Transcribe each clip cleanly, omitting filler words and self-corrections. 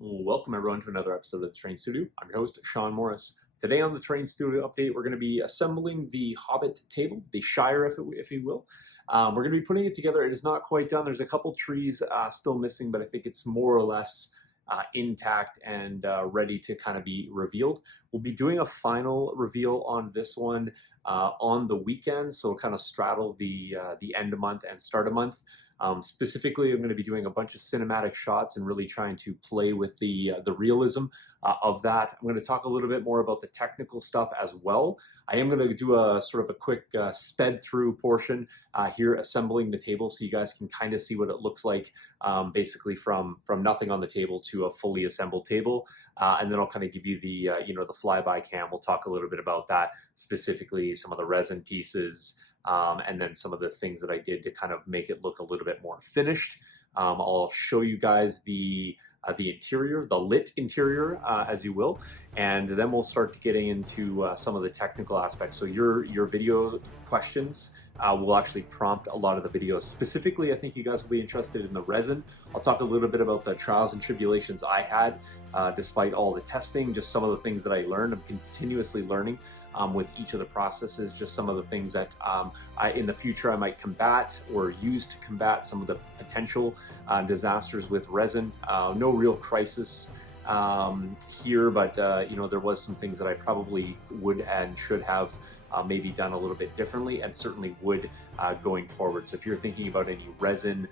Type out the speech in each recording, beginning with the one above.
Welcome everyone to another episode of the Terrain Studio. I'm your host, Sean Morris. Today on the Terrain Studio update, we're going to be assembling the Hobbit table, the Shire, if you will. We're going to be putting it together. It is not quite done. There's a couple trees still missing, but I think it's more or less intact and ready to kind of be revealed. We'll be doing a final reveal on this one on the weekend, so kind of straddle the end of month and start of month. Specifically, I'm going to be doing a bunch of cinematic shots and really trying to play with the realism of that. I'm going to talk a little bit more about the technical stuff as well. I am going to do a sort of a quick sped through portion here, assembling the table, so you guys can kind of see what it looks like, basically from nothing on the table to a fully assembled table. And then I'll kind of give you the the flyby cam. We'll talk a little bit about that, specifically some of the resin pieces. And then some of the things that I did to kind of make it look a little bit more finished. I'll show you guys the interior, the lit interior, as you will, and then we'll start getting into some of the technical aspects. So your video questions will actually prompt a lot of the videos. Specifically, I think you guys will be interested in the resin. I'll talk a little bit about the trials and tribulations I had, despite all the testing, just some of the things that I learned. I'm continuously learning with each of the processes, just some of the things that in the future I might combat or use to combat some of the potential disasters with resin. No real crisis here, but there was some things that I probably would and should have maybe done a little bit differently, and certainly would going forward. So if you're thinking about any resin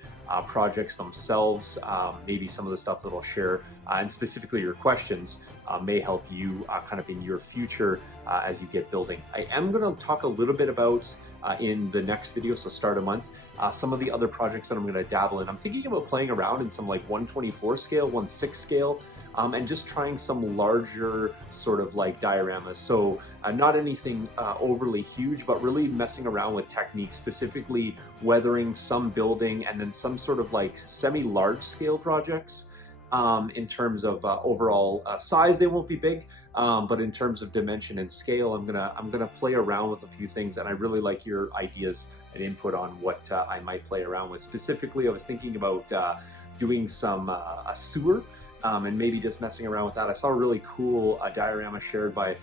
projects themselves, maybe some of the stuff that I'll share and specifically your questions may help you kind of in your future as you get building. I am going to talk a little bit about in the next video, so start a month, some of the other projects that I'm going to dabble in. I'm thinking about playing around in some like 1/24 scale, 1/6 scale, and just trying some larger sort of like dioramas. So not anything overly huge, but really messing around with techniques, specifically weathering some building and then some sort of like semi-large scale projects. In terms of overall size, they won't be big, but in terms of dimension and scale, I'm gonna play around with a few things, and I really like your ideas and input on what I might play around with. Specifically, I was thinking about doing some a sewer. And maybe just messing around with that. I saw a really cool diorama shared by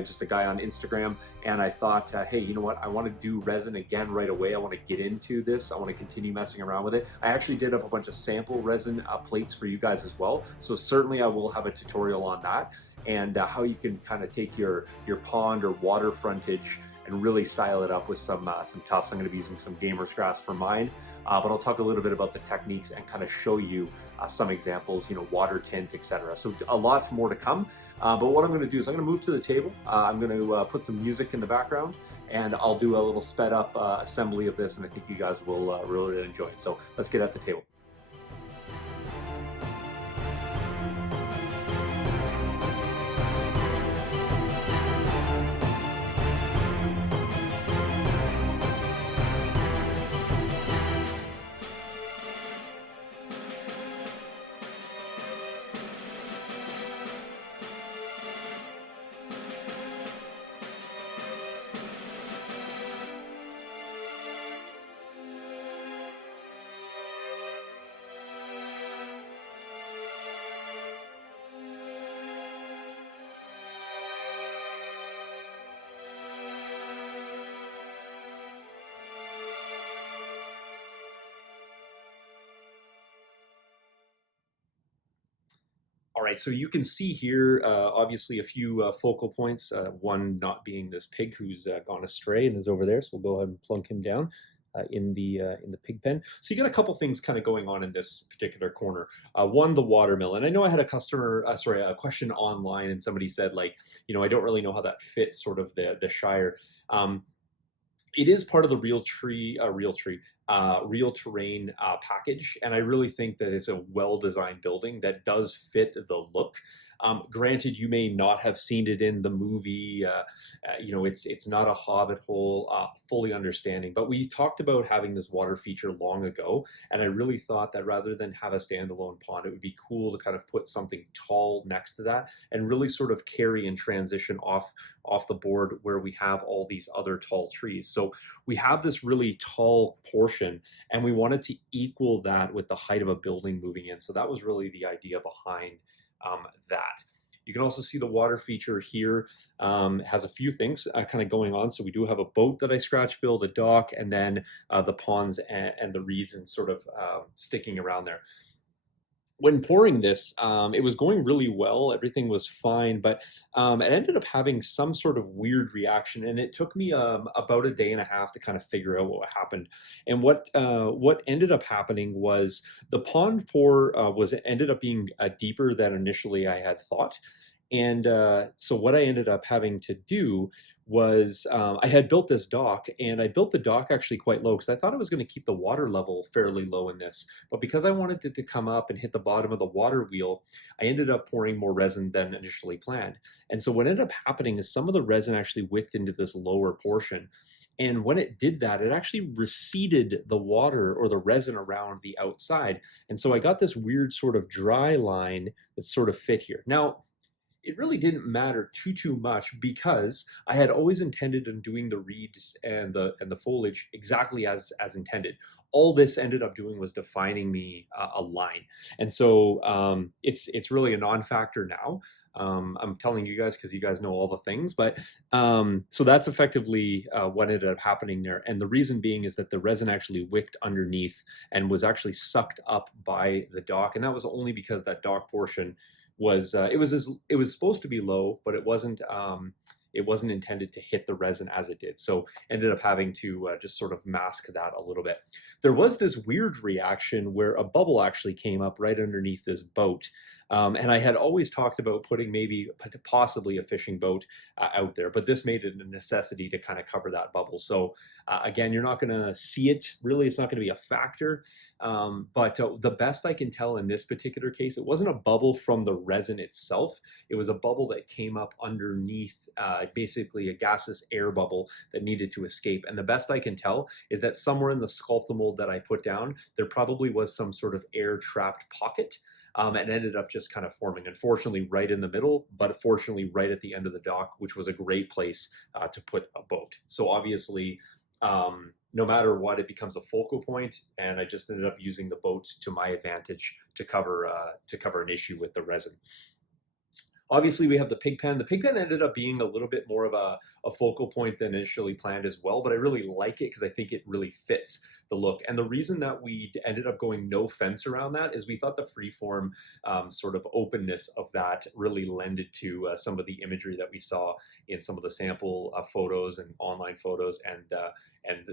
just a guy on Instagram, and I thought, hey, you know what? I want to do resin again right away. I want to get into this. I want to continue messing around with it. I actually did up a bunch of sample resin plates for you guys as well. So certainly I will have a tutorial on that, and how you can kind of take your pond or water frontage and really style it up with some tufts. I'm going to be using some gamer's grass for mine, but I'll talk a little bit about the techniques and kind of show you some examples, water tint, etc. So a lot more to come. But what I'm going to do is I'm going to move to the table. I'm going to put some music in the background, and I'll do a little sped up assembly of this, and I think you guys will really enjoy it. So let's get at the table. All right, so you can see here, obviously, a few focal points, one not being this pig who's gone astray and is over there, so we'll go ahead and plunk him down in the pig pen. So you got a couple things kind of going on in this particular corner. One, the watermelon. I know I had a question online, and somebody said, like, I don't really know how that fits sort of the Shire. It is part of the Real Terrain package, and I really think that it's a well-designed building that does fit the look. Granted, you may not have seen it in the movie. It's not a Hobbit hole, fully understanding. But we talked about having this water feature long ago, and I really thought that rather than have a standalone pond, it would be cool to kind of put something tall next to that and really sort of carry and transition off the board where we have all these other tall trees. So we have this really tall portion portion, and we wanted to equal that with the height of a building moving in. So that was really the idea behind that. You can also see the water feature here has a few things kind of going on. So we do have a boat that I scratch built, a dock, and then the ponds and the reeds and sort of sticking around there. When pouring this, it was going really well. Everything was fine, but it ended up having some sort of weird reaction, and it took me about a day and a half to kind of figure out what happened. And what ended up happening was the pond pour was ended up being deeper than initially I had thought. And so what I ended up having to do was I had built this dock, and I built the dock actually quite low because I thought I was going to keep the water level fairly low in this. But because I wanted it to come up and hit the bottom of the water wheel, I ended up pouring more resin than initially planned. And so what ended up happening is some of the resin actually wicked into this lower portion. And when it did that, it actually receded the water or the resin around the outside. And so I got this weird sort of dry line that sort of fit here. Now, it really didn't matter too much because I had always intended on doing the reeds and the foliage exactly as intended. All this ended up doing was defining me a line, and so it's really a non-factor now. I'm telling you guys because you guys know all the things, but so that's effectively what ended up happening there. And the reason being is that the resin actually wicked underneath and was actually sucked up by the dock, and that was only because that dock portion was it was supposed to be low, but it wasn't intended to hit the resin as it did. So ended up having to just sort of mask that a little bit. There was this weird reaction where a bubble actually came up right underneath this boat. And I had always talked about putting maybe possibly a fishing boat out there, but this made it a necessity to kind of cover that bubble. So again, you're not going to see it really. It's not going to be a factor. But the best I can tell in this particular case, it wasn't a bubble from the resin itself. It was a bubble that came up underneath, basically a gaseous air bubble that needed to escape. And the best I can tell is that somewhere in the Sculptamold that I put down, there probably was some sort of air trapped pocket. And ended up just kind of forming, unfortunately, right in the middle, but fortunately right at the end of the dock, which was a great place to put a boat. So obviously, no matter what, it becomes a focal point, and I just ended up using the boat to my advantage to cover an issue with the resin. Obviously, we have the pig pen. The pig pen ended up being a little bit more of a focal point than initially planned as well, but I really like it because I think it really fits the look. And the reason that we ended up going no fence around that is we thought the freeform sort of openness of that really lended to some of the imagery that we saw in some of the sample photos and online photos and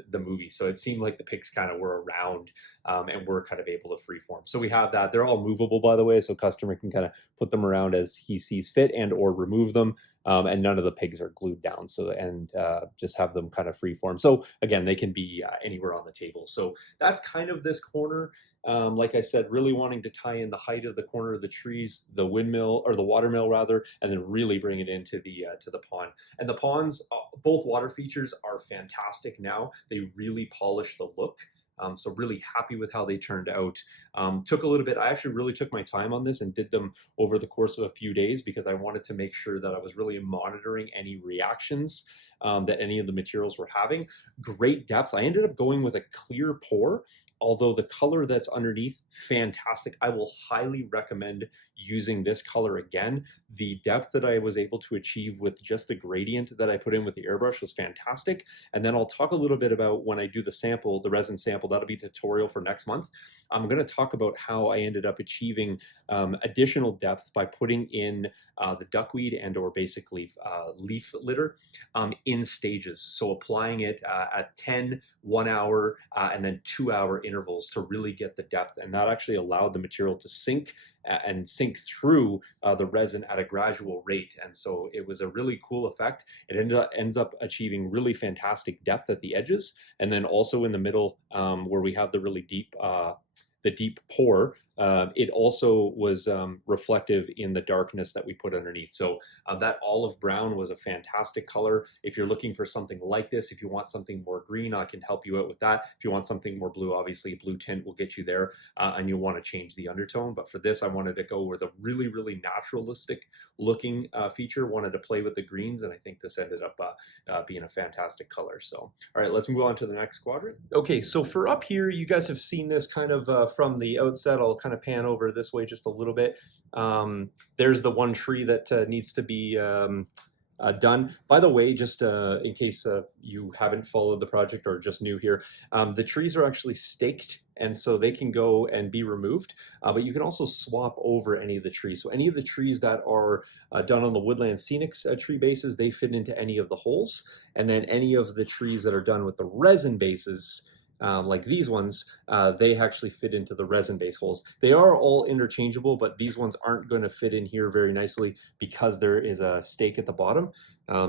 the movie. So it seemed like the pigs kind of were around and we're kind of able to freeform. So we have that. They're all movable, by the way, so customer can kind of put them around as he sees fit and or remove them. And none of the pigs are glued down. So and just have them kind of freeform. So again, they can be anywhere on the table. So that's kind of this corner. Like I said, really wanting to tie in the height of the corner of the trees, the windmill or the watermill rather, and then really bring it into the to the pond. And the ponds, both water features are fantastic now. They really polish the look. So really happy with how they turned out. Took a little bit, I actually really took my time on this and did them over the course of a few days because I wanted to make sure that I was really monitoring any reactions that any of the materials were having. Great depth. I ended up going with a clear pour, although the color that's underneath, fantastic. I will highly recommend using this color again. The depth that I was able to achieve with just the gradient that I put in with the airbrush was fantastic. And then I'll talk a little bit about when I do the sample, the resin sample, that'll be a tutorial for next month. I'm going to talk about how I ended up achieving additional depth by putting in the duckweed and or basically leaf litter in stages. So applying it at 10, 1 hour, and then 2 hour intervals to really get the depth. And that actually allowed the material to sink and sink through the resin at a gradual rate. And so it was a really cool effect. It ends up achieving really fantastic depth at the edges. And then also in the middle where we have the really deep pour, it also was reflective in the darkness that we put underneath. So that olive brown was a fantastic color. If you're looking for something like this, if you want something more green, I can help you out with that. If you want something more blue, obviously blue tint will get you there, and you'll want to change the undertone. But for this, I wanted to go with a really, really naturalistic looking feature, wanted to play with the greens, and I think this ended up being a fantastic color. So, all right, let's move on to the next quadrant. Okay, so for up here, you guys have seen this kind of from the outset. I'll kind of pan over this way just a little bit. There's the one tree that needs to be done. By the way, just in case you haven't followed the project or just new here, the trees are actually staked, and so they can go and be removed, but you can also swap over any of the trees. So any of the trees that are done on the Woodland Scenics tree bases, they fit into any of the holes, and then any of the trees that are done with the resin bases, like these ones, they actually fit into the resin base holes. They are all interchangeable, but these ones aren't going to fit in here very nicely because there is a stake at the bottom.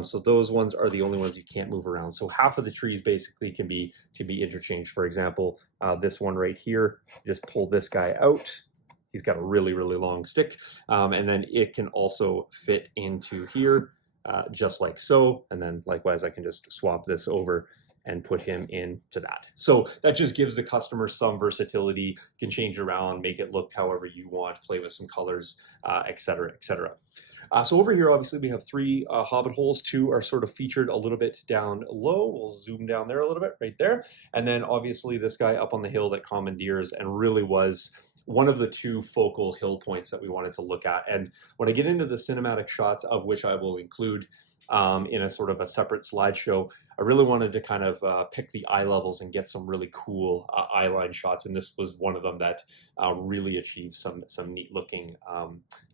So those ones are the only ones you can't move around. So half of the trees basically can be interchanged. For example, this one right here, just pull this guy out. He's got a really, really long stick. And then it can also fit into here, just like so. And then likewise, I can just swap this over and put him into that. So that just gives the customer some versatility. You can change around, make it look however you want, play with some colors, et cetera, et cetera. So over here, obviously, we have three hobbit holes. Two are sort of featured a little bit down low. We'll zoom down there a little bit, right there. And then obviously this guy up on the hill that commandeers and really was one of the two focal hill points that we wanted to look at. And when I get into the cinematic shots, of which I will include in a sort of a separate slideshow, I really wanted to kind of pick the eye levels and get some really cool eye line shots, and this was one of them that really achieved some neat looking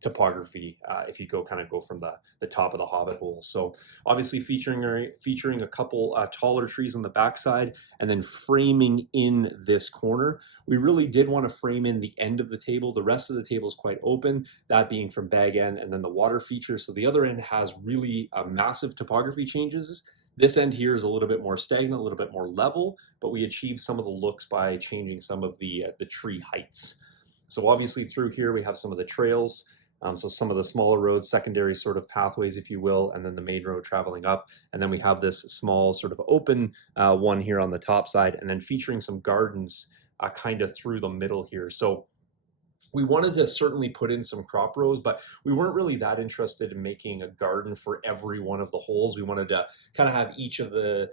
topography if you go from the top of the hobbit hole. So obviously featuring a couple taller trees on the backside, and then framing in this corner. We really did want to frame in the end of the table. The rest of the table is quite open, that being from bag end, and then the water feature. So the other end has really massive topography changes. This end here is a little bit more stagnant, a little bit more level, but we achieved some of the looks by changing some of the tree heights. So obviously through here we have some of the trails, so some of the smaller roads, secondary sort of pathways, if you will, and then the main road traveling up. And then we have this small sort of open one here on the top side, and then featuring some gardens kind of through the middle here. So we wanted to certainly put in some crop rows, but we weren't really that interested in making a garden for every one of the holes. We wanted to kind of have each of the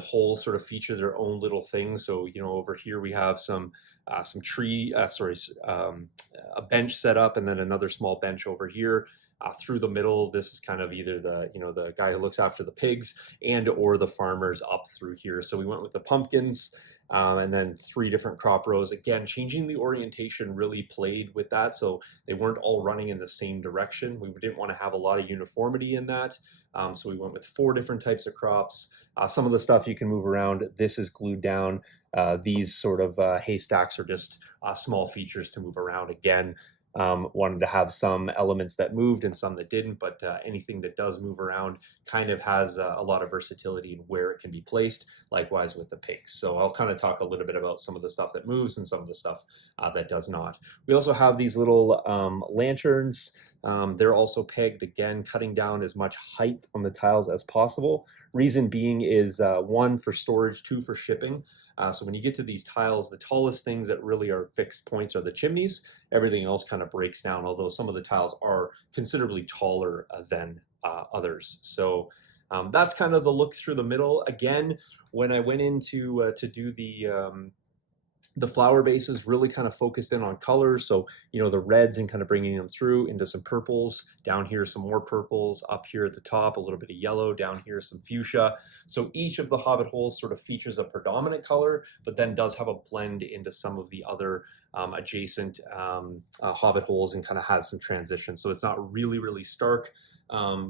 holes sort of feature their own little things. So, you know, over here we have some tree, a bench set up, and then another small bench over here. Through the middle, this is kind of either the guy who looks after the pigs and or the farmers up through here. So we went with the pumpkins. And then three different crop rows. Again, changing the orientation really played with that, so they weren't all running in the same direction. We didn't want to have a lot of uniformity in that, so we went with four different types of crops. Some of the stuff you can move around. This is glued down. These sort of haystacks are just small features to move around. Again, wanted to have some elements that moved and some that didn't, but anything that does move around kind of has a lot of versatility in where it can be placed, likewise with the pigs. So I'll kind of talk a little bit about some of the stuff that moves and some of the stuff that does not. We also have these little lanterns. They're also pegged, again, cutting down as much height on the tiles as possible. Reason being is one, for storage, two, for shipping. So when you get to these tiles, the tallest things that really are fixed points are the chimneys. Everything else kind of breaks down, although some of the tiles are considerably taller than others. So that's kind of the look through the middle. Again, when I went into to do the flower bases, really kind of focused in on colors. So, you know, the reds and kind of bringing them through into some purples. Down here, some more purples. Up here at the top, a little bit of yellow. Down here, some fuchsia. So each of the hobbit holes sort of features a predominant color, but then does have a blend into some of the other adjacent hobbit holes and kind of has some transition. So it's not really, really stark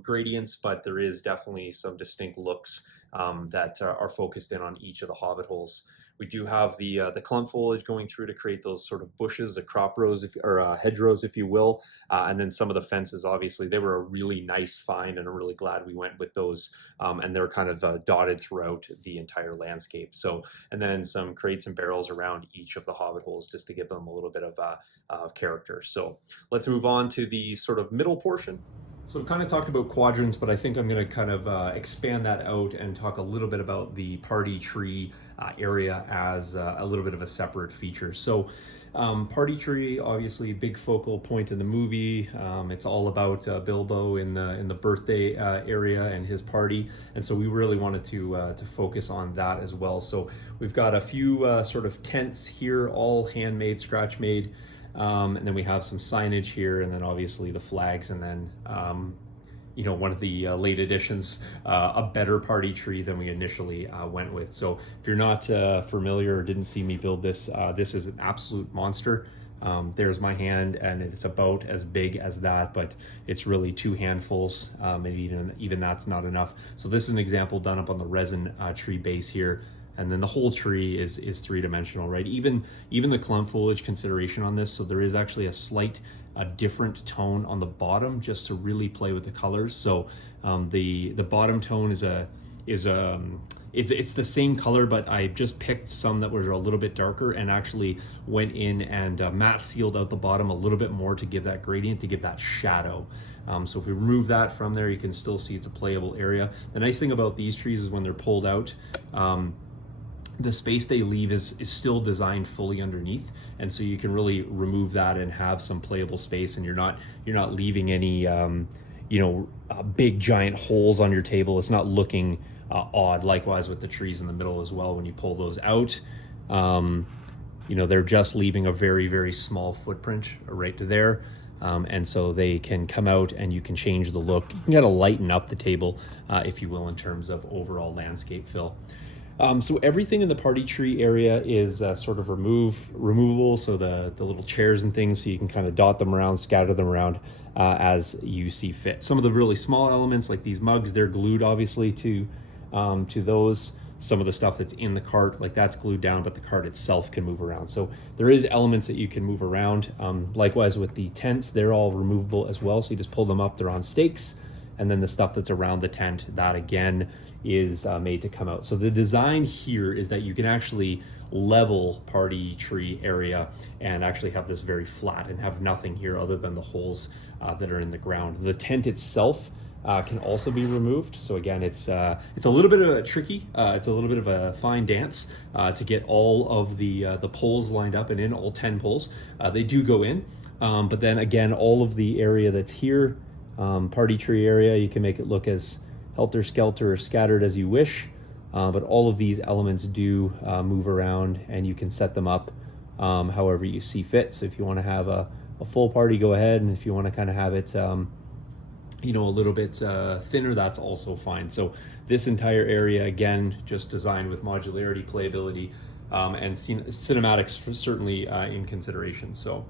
gradients, but there is definitely some distinct looks that are focused in on each of the hobbit holes. We do have the clump foliage going through to create those sort of bushes, the crop rows, or hedgerows, if you will. And then some of the fences, obviously, they were a really nice find, and I'm really glad we went with those. And they're kind of dotted throughout the entire landscape. So, and then some crates and barrels around each of the hobbit holes just to give them a little bit of character. So let's move on to the sort of middle portion. So we've kind of talked about quadrants, but I think I'm going to kind of expand that out and talk a little bit about the party tree area as a little bit of a separate feature. So party tree, obviously big focal point in the movie. It's all about Bilbo in the birthday area and his party, and so we really wanted to focus on that as well. So we've got a few sort of tents here, all handmade, scratch made. And then we have some signage here, and then obviously the flags, and then you know, one of the late additions, a better party tree than we initially went with. So if you're not familiar or didn't see me build this, this is an absolute monster. There's my hand, and it's about as big as that, but it's really two handfuls, and even that's not enough. So this is an example done up on the resin tree base here. And then the whole tree is three-dimensional, right? Even the clump foliage consideration on this, so there is actually a slight different tone on the bottom just to really play with the colors. So the bottom tone is it's the same color, but I just picked some that were a little bit darker and actually went in and matte sealed out the bottom a little bit more to give that gradient, to give that shadow. So if we remove that from there, you can still see it's a playable area. The nice thing about these trees is when they're pulled out, the space they leave is still designed fully underneath, and so you can really remove that and have some playable space, and you're not leaving any you know, big giant holes on your table. It's not looking odd. Likewise with the trees in the middle as well, when you pull those out, you know, they're just leaving a very, very small footprint right to there. And so they can come out and you can change the look. You can kind of lighten up the table, if you will, in terms of overall landscape fill. So everything in the party tree area is sort of removable. So the little chairs and things, so you can kind of dot them around, scatter them around as you see fit. Some of the really small elements, like these mugs, they're glued obviously to those. Some of the stuff that's in the cart, like that's glued down, but the cart itself can move around. So there is elements that you can move around. Likewise with the tents, they're all removable as well. So you just pull them up, they're on stakes. And then the stuff that's around the tent, that again is made to come out. So the design here is that you can actually level party tree area and actually have this very flat and have nothing here other than the holes that are in the ground. The tent itself can also be removed. So again, it's a little bit of a tricky, it's a little bit of a fine dance to get all of the poles lined up and in, all 10 poles. They do go in, but then again, all of the area that's here, party tree area, you can make it look as helter-skelter or scattered as you wish, but all of these elements do move around, and you can set them up however you see fit. So if you want to have a full party, go ahead, and if you want to kind of have it you know, a little bit thinner, that's also fine. So this entire area, again, just designed with modularity, playability, and cinematics certainly in consideration. So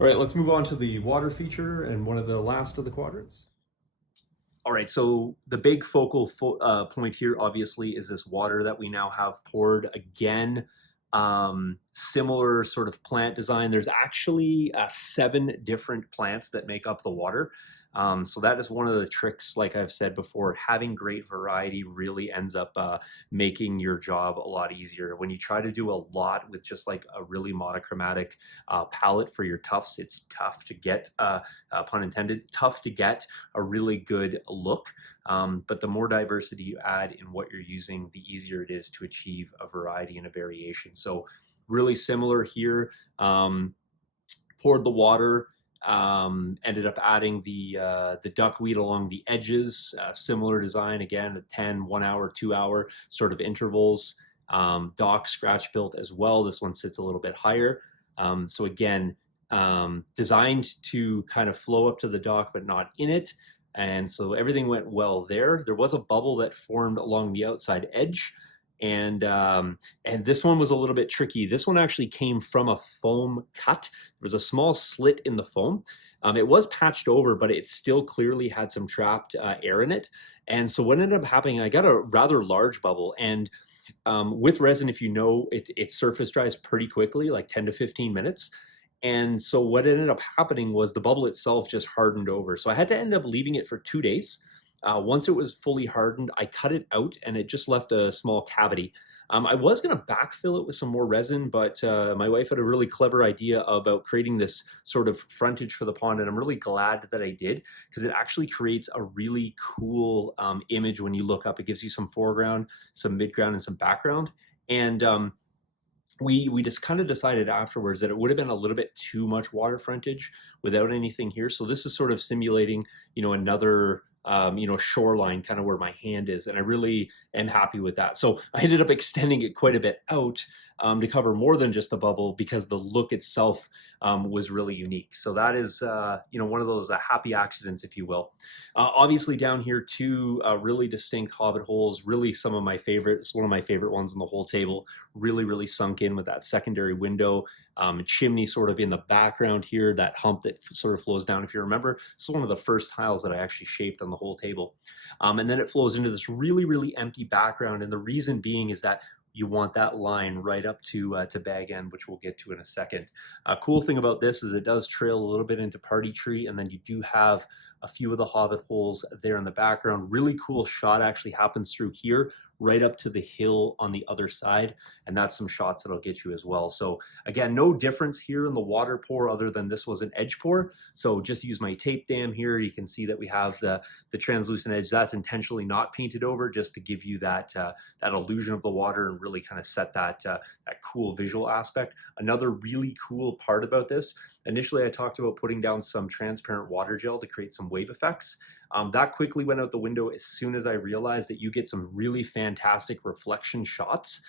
all right, let's move on to the water feature and one of the last of the quadrants. All right, so the big focal point here, obviously, is this water that we now have poured. Again, similar sort of plant design. There's actually 7 different plants that make up the water. So that is one of the tricks, like I've said before. Having great variety really ends up making your job a lot easier. When you try to do a lot with just like a really monochromatic palette for your tufts, it's tough to get, pun intended, tough to get a really good look. But the more diversity you add in what you're using, the easier it is to achieve a variety and a variation. So really similar here. Poured the water. Ended up adding the duckweed along the edges, similar design, again, at 10, 1 hour, 2 hour sort of intervals. Dock scratch built as well. This one sits a little bit higher. So again, designed to kind of flow up to the dock, but not in it. And so everything went well there. There was a bubble that formed along the outside edge. And this one was a little bit tricky. This one actually came from a foam cut. There was a small slit in the foam. It was patched over, but it still clearly had some trapped air in it. And so what ended up happening, I got a rather large bubble, and With resin, if you know, it surface dries pretty quickly, like 10 to 15 minutes. And so what ended up happening was the bubble itself just hardened over. So I had to end up leaving it for 2 days. Once it was fully hardened, I cut it out and it just left a small cavity. I was going to backfill it with some more resin, but my wife had a really clever idea about creating this sort of frontage for the pond. And I'm really glad that I did, because it actually creates a really cool image when you look up. It gives you some foreground, some midground, and some background. And we just kind of decided afterwards that it would have been a little bit too much water frontage without anything here. So this is sort of simulating, another shoreline, kind of where my hand is, and I really am happy with that. So I ended up extending it quite a bit out to cover more than just the bubble, because the look itself was really unique. So that is one of those happy accidents, if you will. Obviously down here, two really distinct hobbit holes, really some of my favorites, one of my favorite ones on the whole table, really sunk in with that secondary window, chimney sort of in the background here, that hump that sort of flows down. If you remember, this is one of the first tiles that I actually shaped on the whole table. And then it flows into this really empty background. And the reason being is that you want that line right up to bag end, which we'll get to in a second. Cool thing about this is it does trail a little bit into Party Tree, and then you do have a few of the hobbit holes there in the background. Really cool shot actually happens through here, right up to the hill on the other side, and that's some shots that I'll get you as well. So again, no difference here in the water pour other than this was an edge pour. So just use my tape dam here. You can see that we have the translucent edge. That's intentionally not painted over, just to give you that illusion of the water and really kind of set that cool visual aspect. Another really cool part about this, initially I talked about putting down some transparent water gel to create some wave effects. That quickly went out the window as soon as I realized that you get some really fantastic reflection shots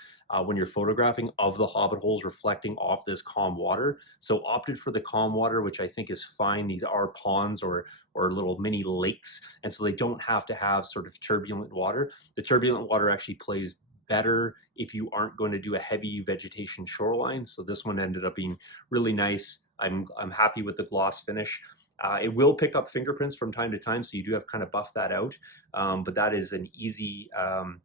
when you're photographing of the hobbit holes reflecting off this calm water. So opted for the calm water, which I think is fine. These are ponds or little mini lakes, and so they don't have to have sort of turbulent water. The turbulent water actually plays better if you aren't going to do a heavy vegetation shoreline. So this one ended up being really nice. I'm happy with the gloss finish. It will pick up fingerprints from time to time, so you do have to kind of buff that out. But that is an easy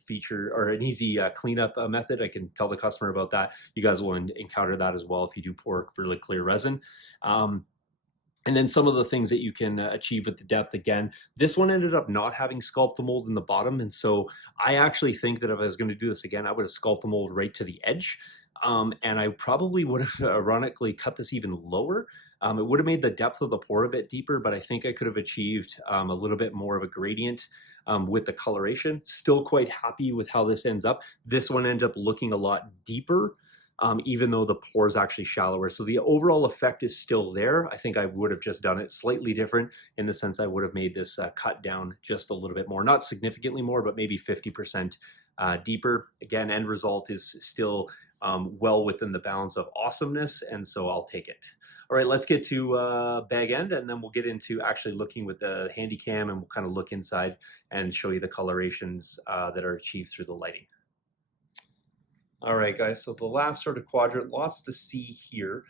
feature, or an easy cleanup method. I can tell the customer about that. You guys will encounter that as well if you do pour really clear resin. And then some of the things that you can achieve with the depth. Again, this one ended up not having Sculpt-A-Mold in the bottom. And so I actually think that if I was going to do this again, I would have Sculpt-A-Mold right to the edge. And I probably would have ironically cut this even lower. It would have made the depth of the pour a bit deeper, but I think I could have achieved a little bit more of a gradient with the coloration. Still quite happy with how this ends up. This one ended up looking a lot deeper, even though the pour is actually shallower. So the overall effect is still there. I think I would have just done it slightly different, in the sense I would have made this cut down just a little bit more, not significantly more, but maybe 50% deeper. Again, end result is still well within the bounds of awesomeness, and so I'll take it. All right, let's get to bag end, and then we'll get into actually looking with the handy cam, and we'll kind of look inside and show you the colorations that are achieved through the lighting. All right, guys, so the last sort of quadrant, lots to see here.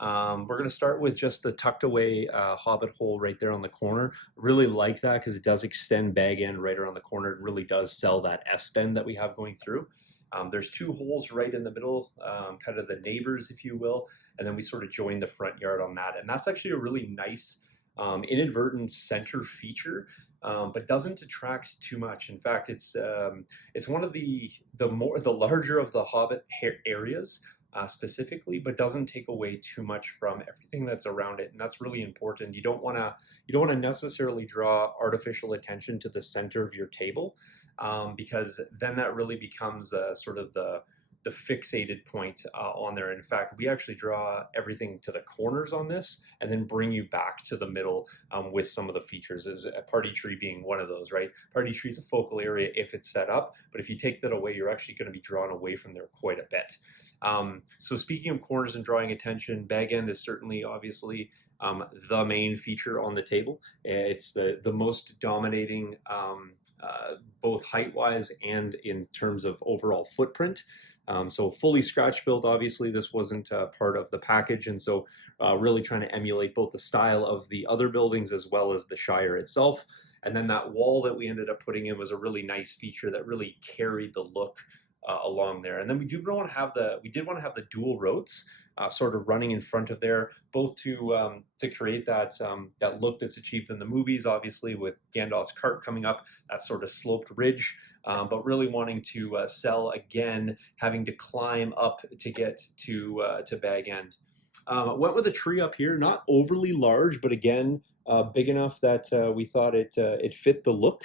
We're going to start with just the tucked away hobbit hole right there on the corner. Really like that because it does extend bag end right around the corner. It really does sell that S-bend that we have going through. There's two holes right in the middle, kind of the neighbors, if you will, and then we sort of join the front yard on that. And that's actually a really nice inadvertent center feature, but doesn't detract too much. In fact, it's one of the larger of the hobbit areas specifically, but doesn't take away too much from everything that's around it, and that's really important. You don't want to necessarily draw artificial attention to the center of your table, because then that really becomes sort of the fixated point on there. In fact, we actually draw everything to the corners on this and then bring you back to the middle with some of the features, as a Party Tree being one of those, right? Party Tree is a focal area if it's set up, but if you take that away, you're actually going to be drawn away from there quite a bit. So speaking of corners and drawing attention, bag end is certainly obviously the main feature on the table. It's the most dominating both height-wise and in terms of overall footprint. So fully scratch built, obviously this wasn't part of the package, and so really trying to emulate both the style of the other buildings as well as the Shire itself. And then that wall that we ended up putting in was a really nice feature that really carried the look along there. And then we did want to have the dual roats sort of running in front of there, both to create that that look that's achieved in the movies, obviously with Gandalf's cart coming up, that sort of sloped ridge. But really wanting to sell again, having to climb up to get to Bag End. Went with a tree up here, not overly large, but again, big enough that we thought it fit the look.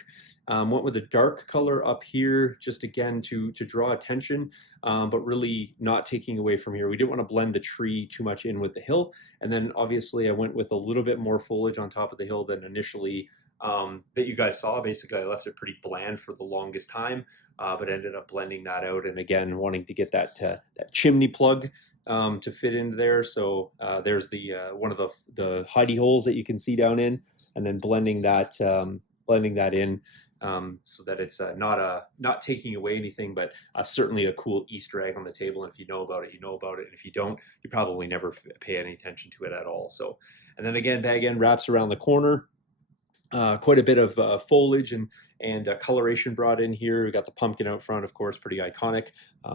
Went with a dark color up here, just again to draw attention, but really not taking away from here. We didn't want to blend the tree too much in with the hill. And then obviously I went with a little bit more foliage on top of the hill than initially that you guys saw. Basically, I left it pretty bland for the longest time, but ended up blending that out. And again, wanting to get that chimney plug to fit into there. So there's the one of the hidey holes that you can see down in, and then blending that in so that it's not taking away anything, but certainly a cool Easter egg on the table. And if you know about it, you know about it. And if you don't, you probably never pay any attention to it at all. So, and then again, Bag End wraps around the corner. Quite a bit of foliage and coloration brought in here. We got the pumpkin out front, of course, pretty iconic.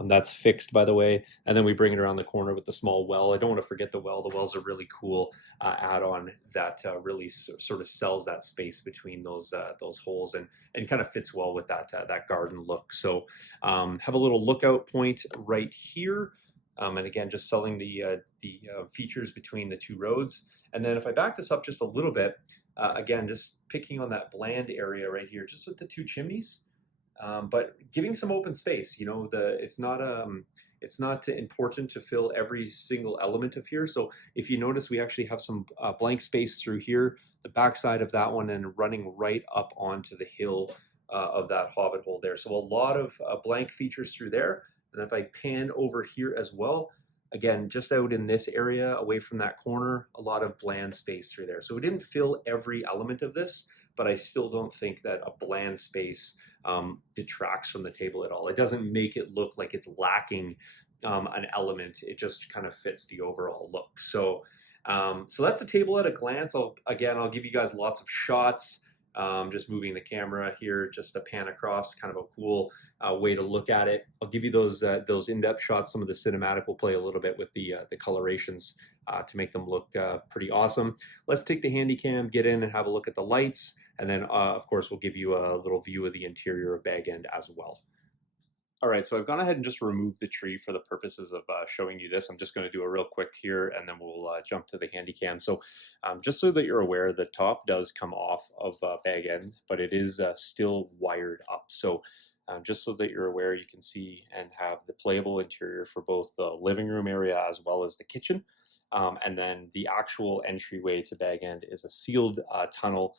That's fixed, by the way. And then we bring it around the corner with the small well. I don't want to forget the well. The well's a really cool add-on that really sort of sells that space between those holes and kind of fits well with that garden look. So have a little lookout point right here. And again, just selling the features between the two roads. And then if I back this up just a little bit, again, just picking on that bland area right here, just with the two chimneys, but giving some open space. You know, it's not important to fill every single element of here. So if you notice, we actually have some blank space through here, the backside of that one, and running right up onto the hill of that hobbit hole there. So a lot of blank features through there. And if I pan over here as well, again, just out in this area, away from that corner, a lot of bland space through there. So we didn't fill every element of this, but I still don't think that a bland space detracts from the table at all. It doesn't make it look like it's lacking an element. It just kind of fits the overall look. So, so that's the table at a glance. I'll give you guys lots of shots. Just moving the camera here, just to pan across, kind of a cool way to look at it. I'll give you those in-depth shots. Some of the cinematic will play a little bit with the colorations to make them look pretty awesome. Let's take the handy cam, get in and have a look at the lights, and then of course we'll give you a little view of the interior of Bag End as well. All right, so I've gone ahead and just removed the tree for the purposes of showing you this. I'm just going to do a real quick here, and then we'll jump to the handy cam. So just so that you're aware, the top does come off of Bag End, but it is still wired up. So just so that you're aware, you can see and have the playable interior for both the living room area as well as the kitchen. And then the actual entryway to Bag End is a sealed tunnel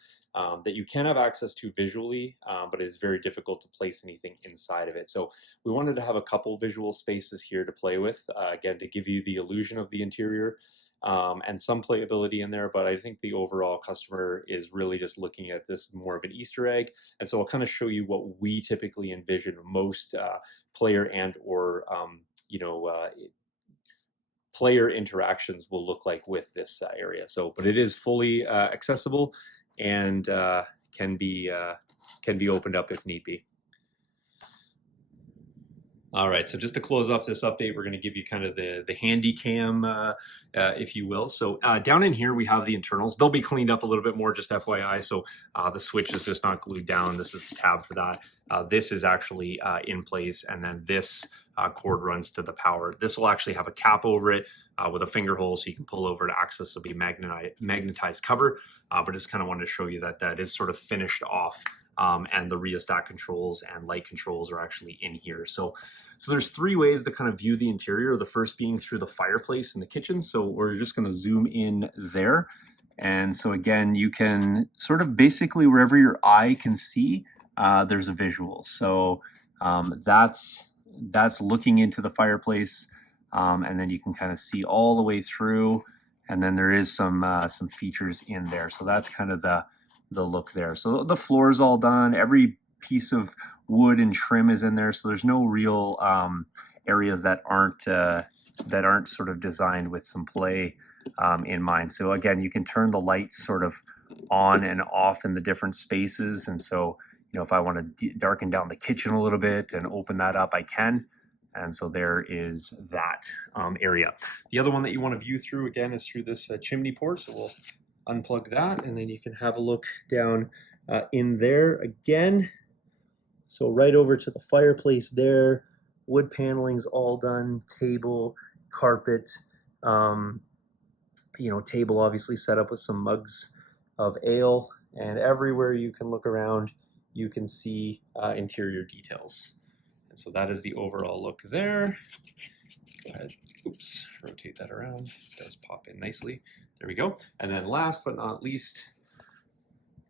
that you can have access to visually, but it's very difficult to place anything inside of it. So we wanted to have a couple visual spaces here to play with, again, to give you the illusion of the interior and some playability in there. But I think the overall customer is really just looking at this more of an Easter egg. And so I'll kind of show you what we typically envision most player and or, player interactions will look like with this area. So, but it is fully accessible and can be opened up if need be. All right, so just to close off this update, we're going to give you kind of the handy cam, if you will. So down in here, we have the internals. They'll be cleaned up a little bit more, just FYI. So the switch is just not glued down. This is the tab for that. This is actually in place, and then this cord runs to the power. This will actually have a cap over it with a finger hole, so you can pull over to access the magnetized cover. But just kind of wanted to show you that that is sort of finished off, and the rheostat controls and light controls are actually in here. So there's three ways to kind of view the interior. The first being through the fireplace in the kitchen. So we're just going to zoom in there. And so again, you can sort of basically wherever your eye can see, there's a visual. So that's looking into the fireplace, and then you can kind of see all the way through. And then there is some features in there. So that's kind of the look there. So the floor is all done. Every piece of wood and trim is in there. So there's no real areas that aren't sort of designed with some play in mind. So again, you can turn the lights sort of on and off in the different spaces. And so, you know, if I want to darken down the kitchen a little bit and open that up, I can. And so there is that area. The other one that you want to view through again is through this chimney port. So we'll unplug that and then you can have a look down in there again. So right over to the fireplace there, wood paneling's all done, table, carpet, you know, table obviously set up with some mugs of ale, and everywhere you can look around, you can see interior details. And so that is the overall look there. Go ahead, oops, rotate that around. It does pop in nicely. There we go. And then last but not least,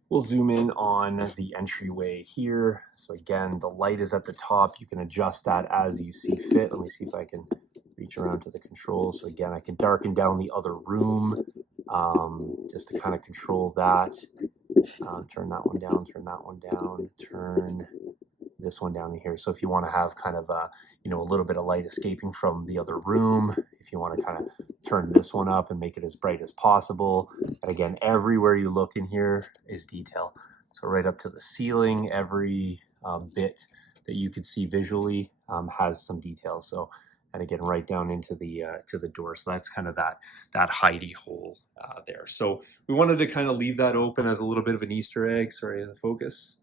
we'll zoom in on the entryway here. So again, the light is at the top. You can adjust that as you see fit. Let me see if I can reach around to the controls. So again, I can darken down the other room just to kind of control that. Turn that one down, turn that one down, turn this one down here. So if you want to have kind of a, you know, a little bit of light escaping from the other room, if you want to kind of turn this one up and make it as bright as possible. And again, everywhere you look in here is detail. So right up to the ceiling, every bit that you could see visually has some detail. So, and again, right down into the to the door. So that's kind of that hidey hole there. So we wanted to kind of leave that open as a little bit of an Easter egg. Sorry, the focus.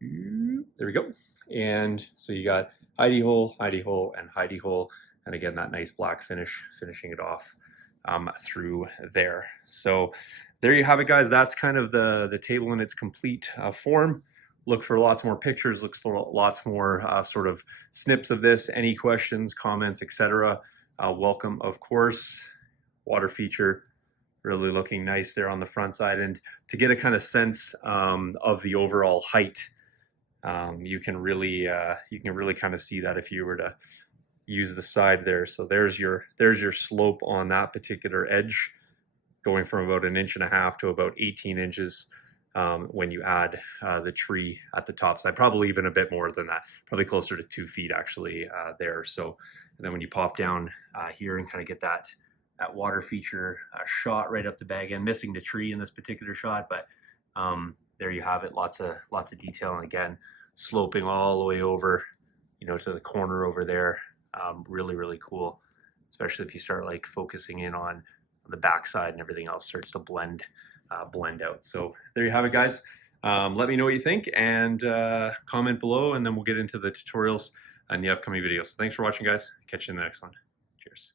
There we go. And so you got hidey hole, and hidey hole. And again, that nice black finish, finishing it off through there. So there you have it, guys. That's kind of the table in its complete form. Look for lots more pictures, look for lots more sort of snips of this. Any questions, comments, etc. Welcome, of course. Water feature, really looking nice there on the front side. And to get a kind of sense of the overall height, you can really kind of see that if you were to use the side there. So there's your slope on that particular edge, going from about 1.5 inches to about 18 inches. When you add the tree at the top side, probably even a bit more than that, probably closer to 2 feet actually there. So, and then when you pop down here and kind of get that water feature shot right up the bag end, missing the tree in this particular shot, but there you have it. Lots of detail, and again, sloping all the way over, you know, to the corner over there. Really cool, especially if you start like focusing in on the backside and everything else starts to blend out. So there you have it, guys. Let me know what you think and comment below, and then we'll get into the tutorials and the upcoming videos. Thanks for watching, guys. Catch you in the next one. Cheers.